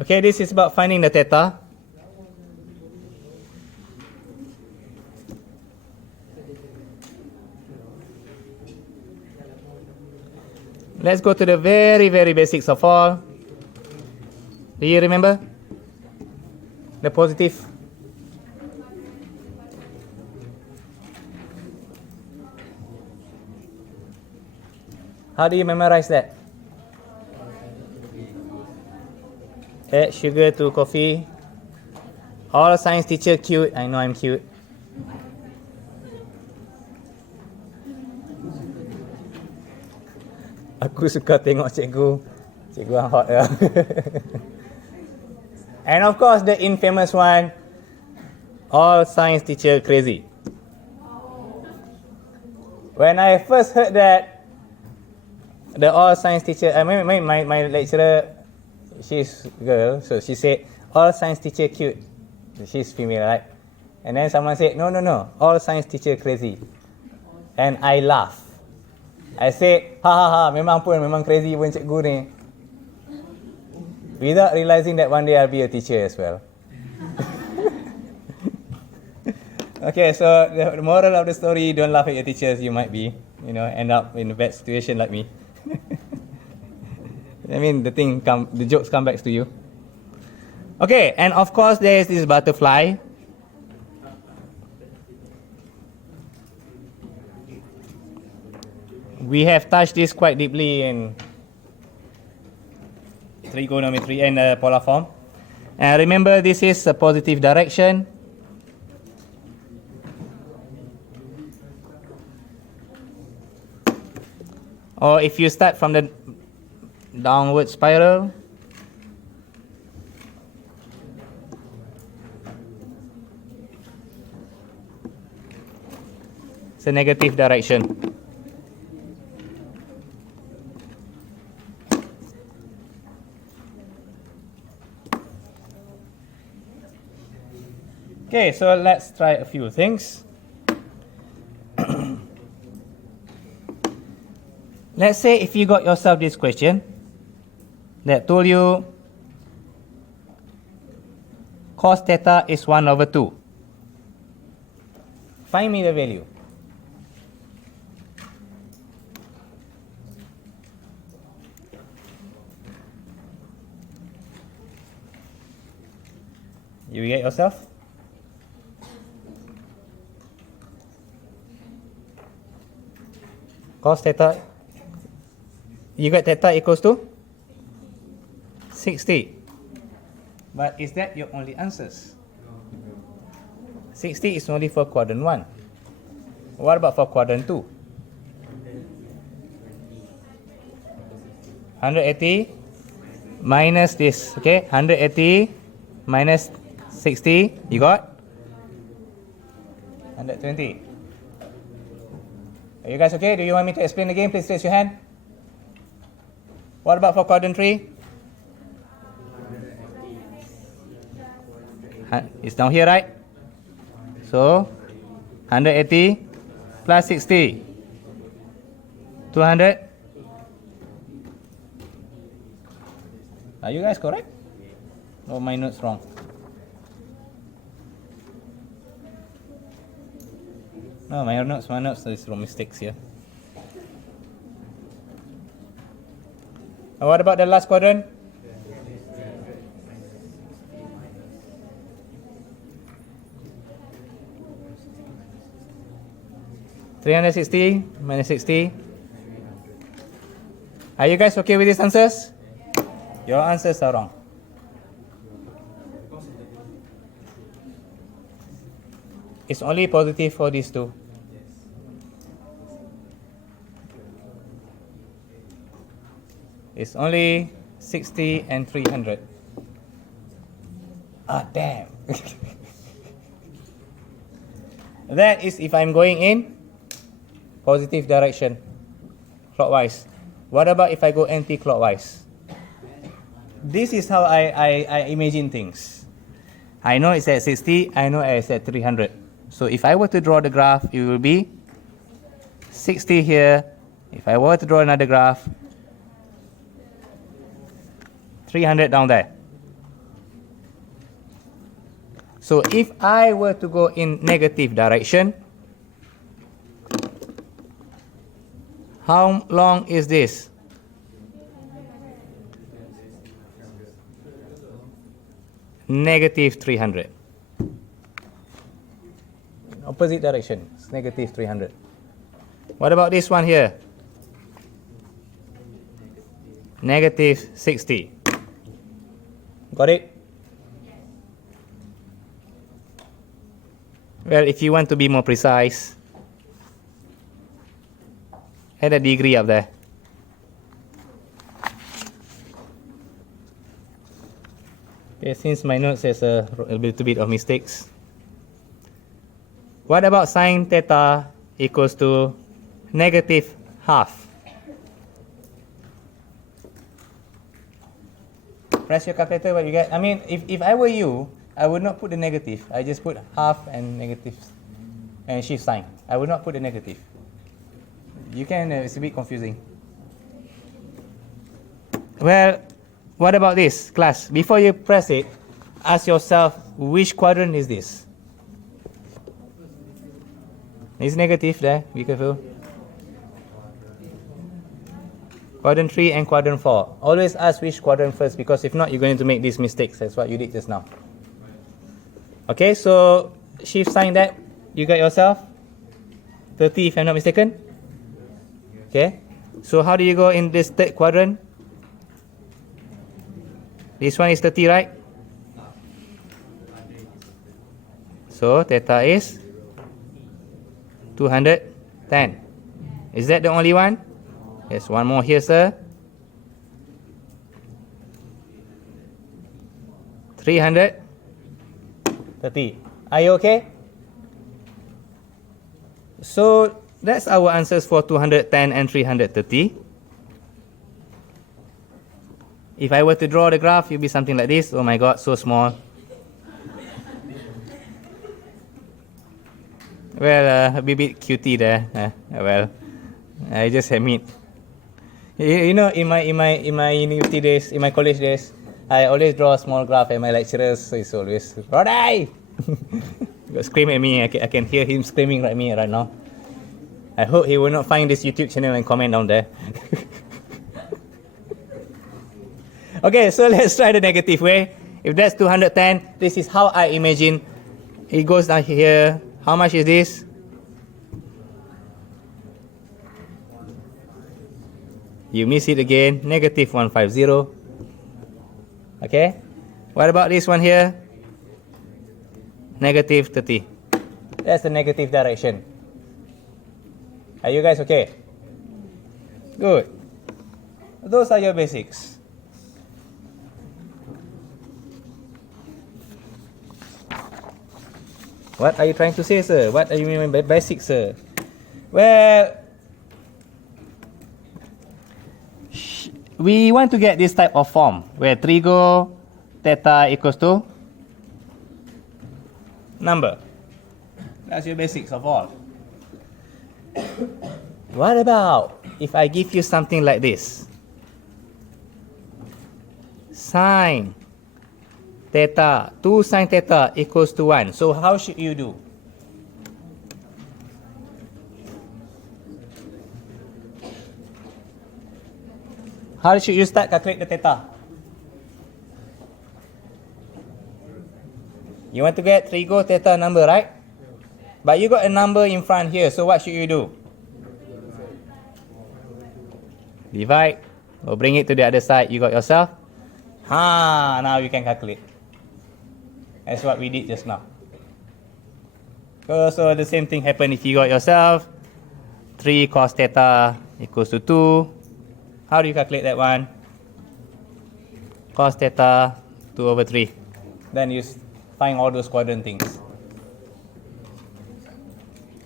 Okay, this is about finding the theta. Let's go to the very, very basics of all. Do you remember? The positive. How do you memorize that? Add sugar to coffee. All science teacher cute. I know I'm cute. Aku suka tengok cikgu. Cikgu hot ya. And of course the infamous one. All science teacher crazy. When I first heard that, the all science teacher, my lecturer, she's girl, so she said, all science teacher cute. She's female, right? And then someone said, no, all science teacher crazy. And I laugh. I said, ha, memang crazy pun cikgu ni. Without realizing that one day I'll be a teacher as well. Okay, so the moral of the story, don't laugh at your teachers. You might be, end up in a bad situation like me. I mean, the jokes come back to you. Okay, and of course there is this butterfly. We have touched this quite deeply in trigonometry and polar form. And remember, this is a positive direction. Or if you start from the downward spiral, it's a negative direction. Okay, so let's try a few things. Let's say if you got yourself this question that told you cos theta is 1/2. Find me the value. You get yourself? Cos theta, you got theta equals to 60. But is that your only answers? 60 is only for quadrant 1. What about for quadrant 2? 180 minus this, okay? 180 minus 60, you got 120. Are you guys okay? Do you want me to explain again? Please raise your hand. What about for quadrant 3? It's down here, right? So 180 plus 60, 200. Are you guys correct? Or my notes wrong? No, my notes, there's wrong mistakes here. And what about the last quadrant? (360 minus 60). Are you guys okay with these answers? Your answers are wrong. It's only positive for these two. It's only 60 and 300. Ah, damn. That is if I'm going in positive direction, clockwise. What about if I go anti-clockwise? This is how I imagine things. I know it's at 60, I know it's at 300. So if I were to draw the graph, it will be 60 here. If I were to draw another graph, 300 down there. So if I were to go in negative direction, how long is this? Negative 300. Opposite direction, it's negative 300. What about this one here? Negative 60. Got it? Well, if you want to be more precise, add a degree up there. Okay, since my notes has a little bit of mistakes. What about sine theta equals to negative half? Press your calculator, what you get? I mean, if I were you, I would not put the negative. I just put half and negative and shift sign. I would not put the negative. You can, it's a bit confusing. Well, what about this, class? Before you press it, ask yourself, which quadrant is this? It's negative there, be careful. Quadrant 3 and quadrant 4. Always ask which quadrant first, because if not, you're going to make these mistakes. That's what you did just now. Okay, so shift sign that. You got yourself 30 if I'm not mistaken. Okay, so how do you go in this third quadrant? This one is 30, right? So theta is 210. Is that the only one? Yes, one more here, sir. 330. Are you okay? So that's our answers for 210 and 330. If I were to draw the graph, it would be something like this. Oh my God, so small. Well, a bit cutie there. Well, I just admit. You know, in my university days, in my college days, I always draw a small graph, and my lecturers, so it's always Rodhi. Scream at me. I can hear him screaming at me right now. I hope he will not find this YouTube channel and comment down there. Okay, so let's try the negative way. If that's 210, this is how I imagine it goes down here. How much is this? You miss it again, negative 150. Okay, what about this one here? Negative 30. That's the negative direction. Are you guys okay? Good. Those are your basics. What are you trying to say, sir? What do you mean by basics, sir? Well, we want to get this type of form where trigo theta equals to number. That's your basics of all. What about if I give you something like this? Sine theta, 2 sine theta equals to 1. So how should you do? How should you start calculate the theta? You want to get trigo theta number, right? But you got a number in front here, so what should you do? Divide or bring it to the other side. You got yourself. Now you can calculate. That's what we did just now. So the same thing happened if you got yourself 3 cos theta equals to 2. How do you calculate that one? Cos theta 2 over 3. Then you find all those quadrant things.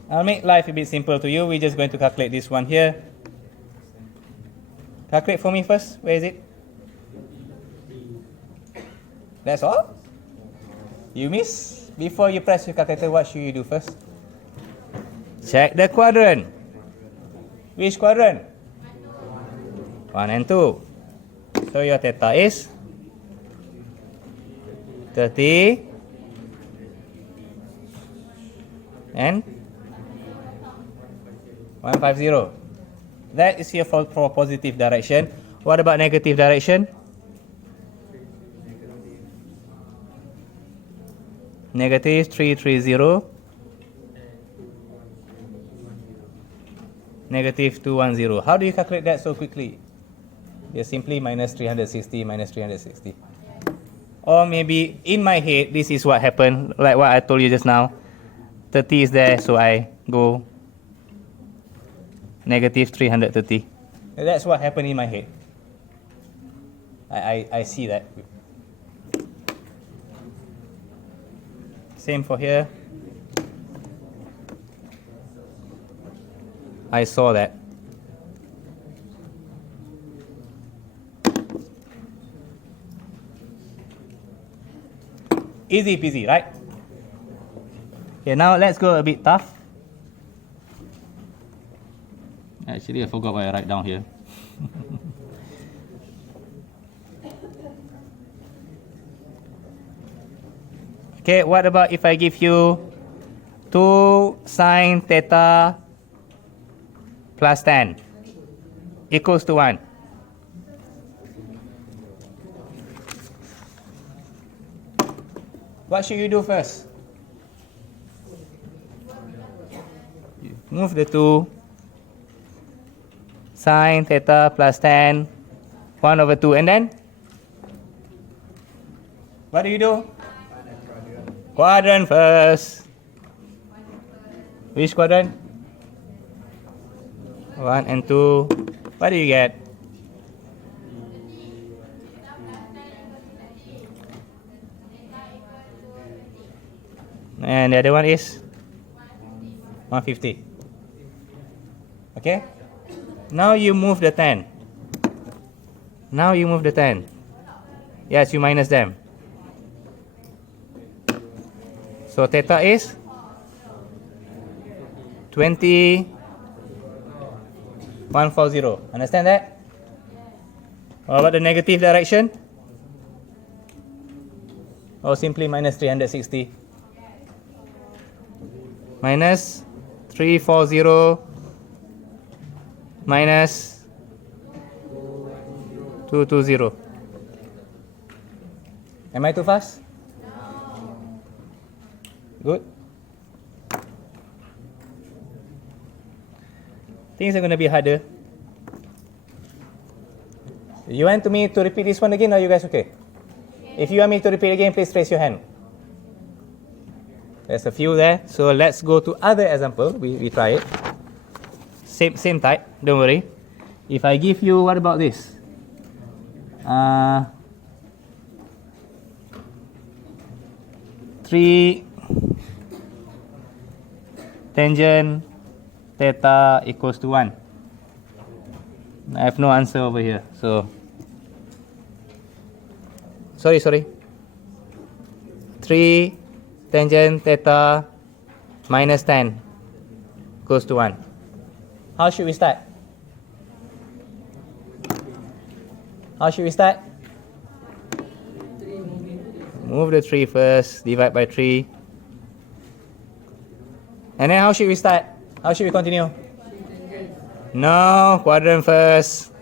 I'll make life a bit simple to you. We're just going to calculate this one here. Calculate for me first. Where is it? That's all? You miss? Before you press your calculator, what should you do first? Check the quadrant. Which quadrant? 1 and 2. So your theta is 30 and 150. That is here for positive direction. What about negative direction? Negative 330. Negative 210. How do you calculate that so quickly? Just simply minus 360 minus 360. Or maybe in my head, this is what happened, like what I told you just now. 30 is there, so I go negative 330. That's what happened in my head. I see that. Same for here. I saw that. Easy peasy, right? Okay, now let's go a bit tough. Actually, I forgot what I write down here. Okay, what about if I give you 2 sine theta plus 10 equals to 1? What should you do first? Move the 2 sine theta plus 10 1 over 2, and then what do you do? Quadrant first. Which quadrant? 1 and 2. What do you get? And the other one is 150. Okay? Now you move the 10. Now you move the 10. Yes, you minus them. So theta is 20, 140. Understand that? What about the negative direction? Or simply minus 360. Minus 340 minus 220. Am I too fast? Good. Things are going to be harder. You want me to repeat this one again, or are you guys okay? If you want me to repeat again, please raise your hand. There's a few there. So let's go to other example. We try it. Same type. Don't worry. If I give you, what about this? 3 tangent theta equals to 1. I have no answer over here. So sorry. 3 tangent theta minus 10 equals to 1. How should we start? Move the 3 first, divide by 3. And then how should we start? How should we continue? No, quadrant first.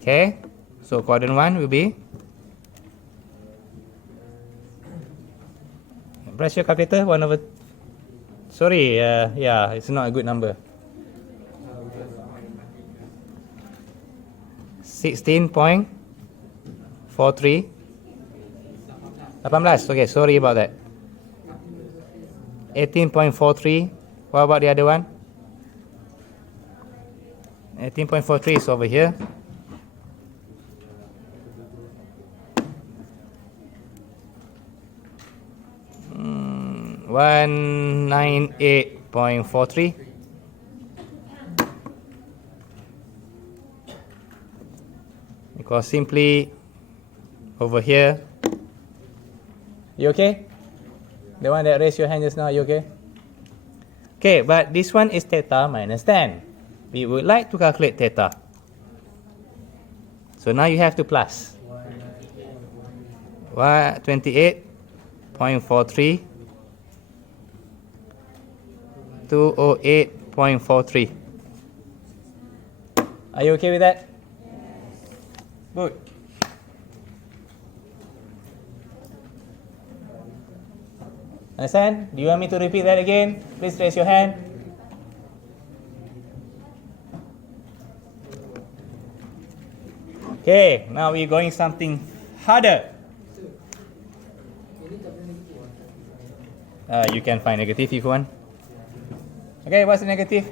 Okay, so quadrant 1 will be, press your calculator, 1 over, sorry, yeah, it's not a good number. 16.43. 18, okay, sorry about that. 18.43. What about the other one? 18.43 is over here. Hmm, 198.43. Because simply over here. You okay? The one that raised your hand just now, you okay? Okay, but this one is theta minus 10. We would like to calculate theta. So now you have to plus. 28.43, 208.43. Are you okay with that? Good. Understand? Do you want me to repeat that again? Please raise your hand. Okay, now we're going something harder. You can find negative if you want. Okay, what's the negative?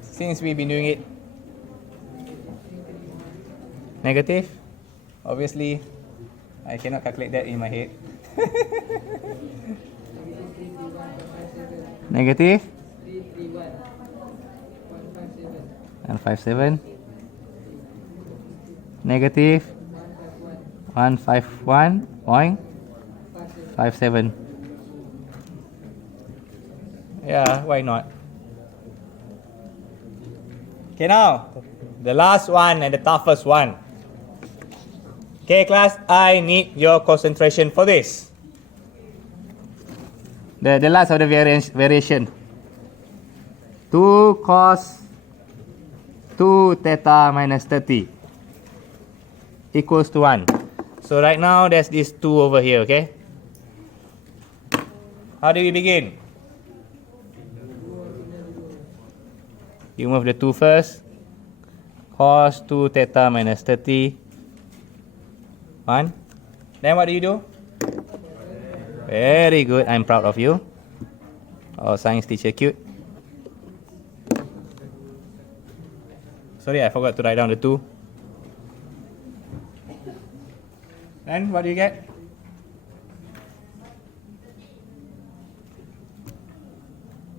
Since we've been doing it. Negative? Obviously, I cannot calculate that in my head. Negative? 157. Negative 151.57. Yeah, why not? Okay, now the last one and the toughest one. Okay, class, I need your concentration for this. The last of the variation. 2 cos 2 theta minus 30 equals to 1. So right now there's this 2 over here, okay? How do we begin? You move the 2 first. Cos 2 theta minus 30. 1. Then what do you do? Very good. I'm proud of you. Oh, science teacher cute. Sorry, I forgot to write down the 2. Then what do you get?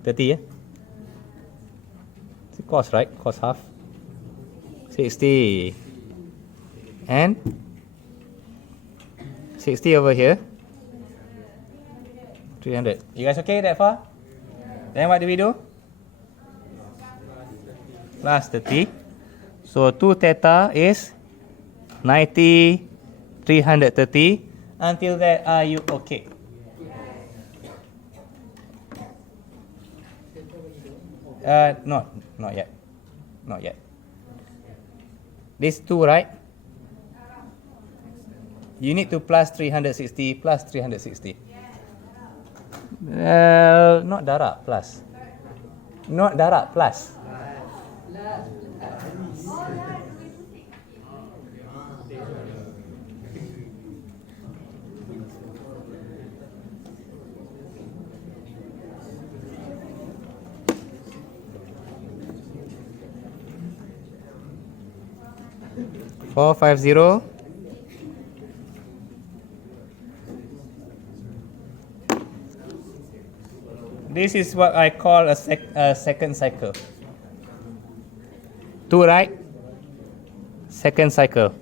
$30, yeah? It's cos, right? Cos half. 60. And 60 over here. 300. You guys okay that far? Then what do we do? Plus 30. So 2 theta is 90, 330. Until there, are you okay? Not yet. Not yet. This 2, right? You need to plus 360 plus 360. Not darab plus. Not darab plus. Four 50. This is what I call a second cycle. 2, right? Second cycle.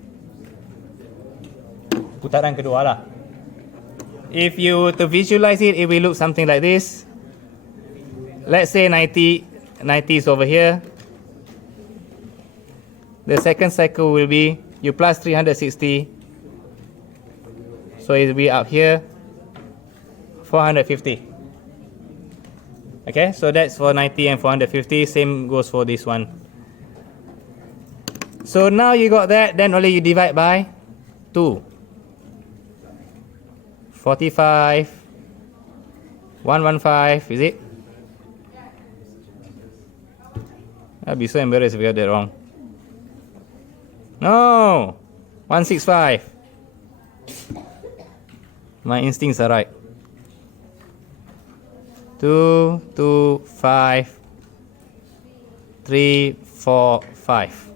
Putaran kedua lah. If you were to visualize it, it will look something like this. Let's say 90 is over here. The second cycle will be you plus 360. So it will be up here 450. Okay, so that's for 90 and 450. Same goes for this one. So now you got that, then only you divide by 2. 45, 115, is it? I'll be so embarrassed if we got that wrong. No, 165. My instincts are right. 2, 2, 5, 3, 4, 5.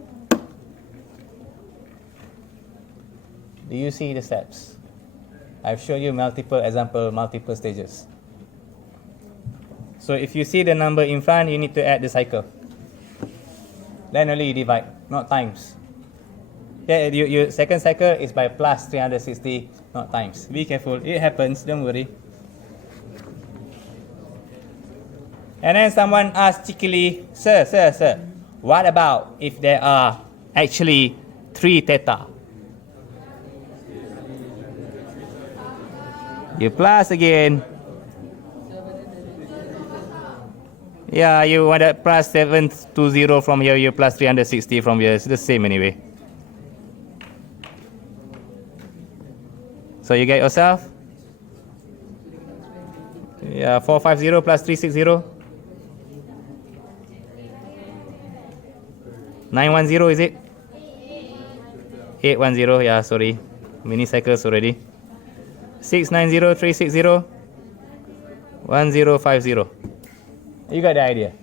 Do you see the steps? I've shown you multiple example, multiple stages. So if you see the number in front, you need to add the cycle. Then only you divide, not times. Yeah, your second cycle is by plus 360, not times. Be careful, it happens, don't worry. And then someone asked cheekily, Sir, what about if there are actually 3 theta? You plus again. Yeah, you want that plus 720 from here, you plus 360 from here. It's the same anyway. So you get yourself? Yeah, 450 plus 360. 910, is it? 810, yeah, sorry. Mini cycles already. 690, 360, 1050. You got the idea.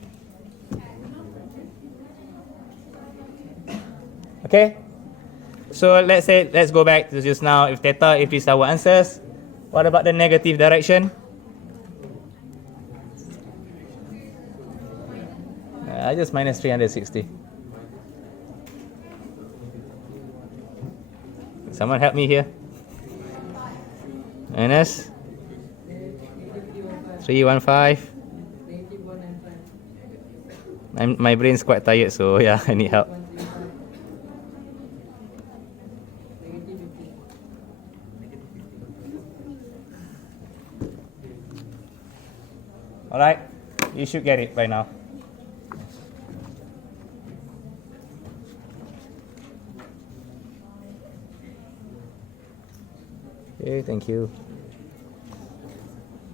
Okay? So let's go back to just now. If theta, if this is our answers, what about the negative direction? I just minus 360. Someone help me here. Minus 315. My brain's quite tired, so yeah, I need help. Alright, you should get it by now. Okay, thank you.